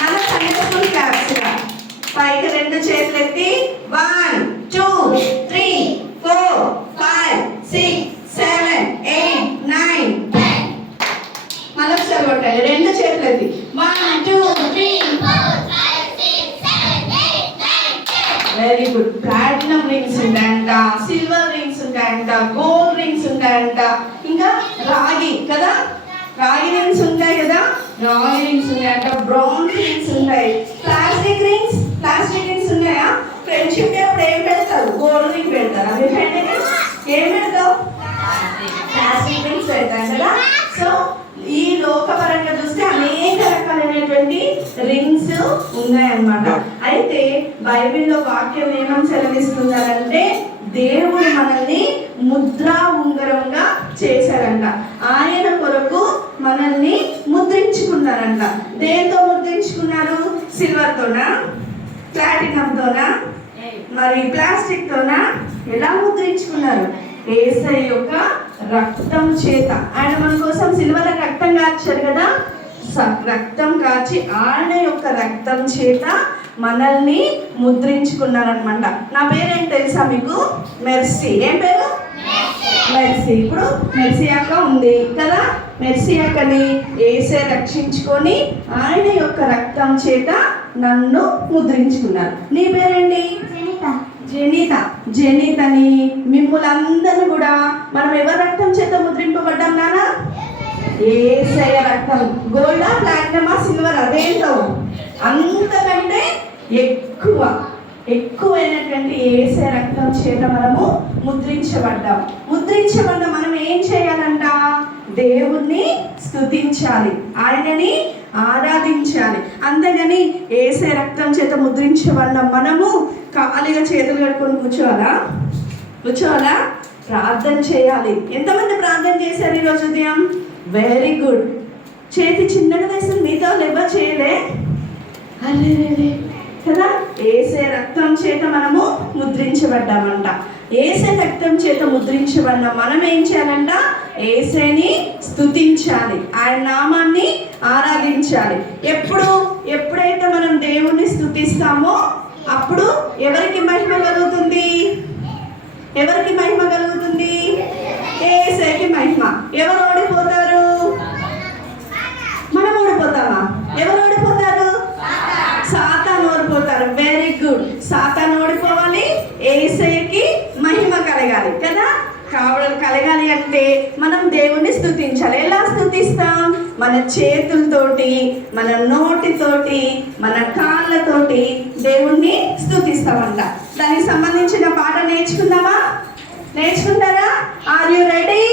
మన Sunday school claps పైకి రెండు చేతులు ఎత్తి 1 2 3 4 5 6 7 8 9 10 మళ్ళొకసారి కొట్టాలి రెండు చేతులు ఎత్తి 1 2 3 4 5 6 7 8 9 10 వెరీ గుడ్. ప్లాటినం రింగ్స్ ఉంటాయంట, సిల్వర్ రింగ్స్ ఉంటాయంట, గోల్డ్ రింగ్స్ ఉంటాయంట, ఇంకా రాగి కదా, రాగి రింగ్స్ ఉంటాయి కదా, రాగి రింగ్స్ ఉన్నాయంట, బ్రాంజ్ రింగ్స్ ఉంటాయి, ప్లాస్టిక్ రింగ్స్ ఉన్నాయా? ఫ్రెండ్షిప్ అప్పుడు ఏం పెడతారు? గోల్డ్ రింగ్ పెడతారు. అవి ఫ్రెండ్కి ఏం పెడతావు? ప్లాస్టిక్ రింగ్స్ పెడతారు కదా. సో ఈ లోకపరంగా చూస్తే అనేక రకాలైనటువంటి రింగ్స్ ఉన్నాయన్నమాట. అయితే బైబిల్లో వాక్యం ఏమని సెలవిస్తున్నారంటే దేవుడు మనల్ని ముద్రా ఉంగరంగా చేశారంట. ఆయన కొరకు మనల్ని ముద్రించుకున్నారంట. దేంతో ముద్రించుకున్నారు? సిల్వర్తోనా, ప్లాటినంతోనా, మరి ప్లాస్టిక్ తోనా? ఎలా ముద్రించుకున్నారు? యేసయ్య యొక్క రక్తం చేత. ఆయన మన కోసం సిల్వర్ రక్తం కాచారు కదా, రక్తం కాచి ఆయన యొక్క రక్తం చేత మనల్ని ముద్రించుకున్నారనమాట. నా పేరేం తెలుసా మీకు? మెర్సీ. ఏం పేరు? మెర్సీ. ఇప్పుడు మెర్సీ అక్క ఉంది కదా, మెర్సీ అక్కని యేసే రక్షించుకొని ఆయన యొక్క రక్తం చేత నన్ను ముద్రించుకున్నారు. నీ పేరేంటి? జనితని. మిమ్ములందరూ కూడా మనం ఎవరి రక్తం చేత ముద్రింపబడ్డాం నానా? యేసయ్య రక్తం. గోల్డా, ప్లాటినమా, సిల్వర్? అదేంటో అంతకంటే ఎక్కువైనటువంటి యేసయ్య రక్తం చేత మనము ముద్రించబడ్డాం. ముద్రించబడ్డ మనం ఏం చేయాలంట? దేవుణ్ణి స్తుతించాలి, ఆయనని ఆరాధించాలి. అంతేగాని యేసయ్య రక్తం చేత ముద్రించబడ్డ మనము ఖాళీగా చేతులు కట్టుకొని కూర్చోవాలా? ప్రార్థన చేయాలి. ఎంతమంది ప్రార్థన చేశారు ఈరోజు ఉదయం? Very good. చేతి చిన్నగా వేసిన మీతో ఎవరు చేయలే? అరే కదా. యేసే రక్తం చేత మనము ముద్రించబడ్డామంట. యేసే రక్తం చేత ముద్రించబడ్డ మనం ఏం చేయాలంట? యేసేని స్తుతించాలి, ఆయన నామాన్ని ఆరాధించాలి. ఎప్పుడైతే మనం దేవుణ్ణి స్తుతిస్తామో అప్పుడు ఎవరికి మహిమ కలుగుతుంది? యేసేకి మహిమ. ఎవరు ఓడిపోతారు? మనం ఓడిపోతామా? ఎవరు ఓడిపోతారు? సాతాను ఓడిపోతారు. Very good. సాతాను ఓడిపోవాలి, యేసయ్యకి మహిమ కలగాలి కదా. కలగాలి అంటే మనం దేవుణ్ణి స్తుతించాలి. ఎలా స్తుతిస్తాం? మన చేతులతోటి, మన నోటితోటి, మన కాళ్ళతోటి దేవుణ్ణి స్తుతిస్తామంట. దానికి సంబంధించిన పాట నేర్చుకుందామా? నేర్చుకుంటారా? Are you ready?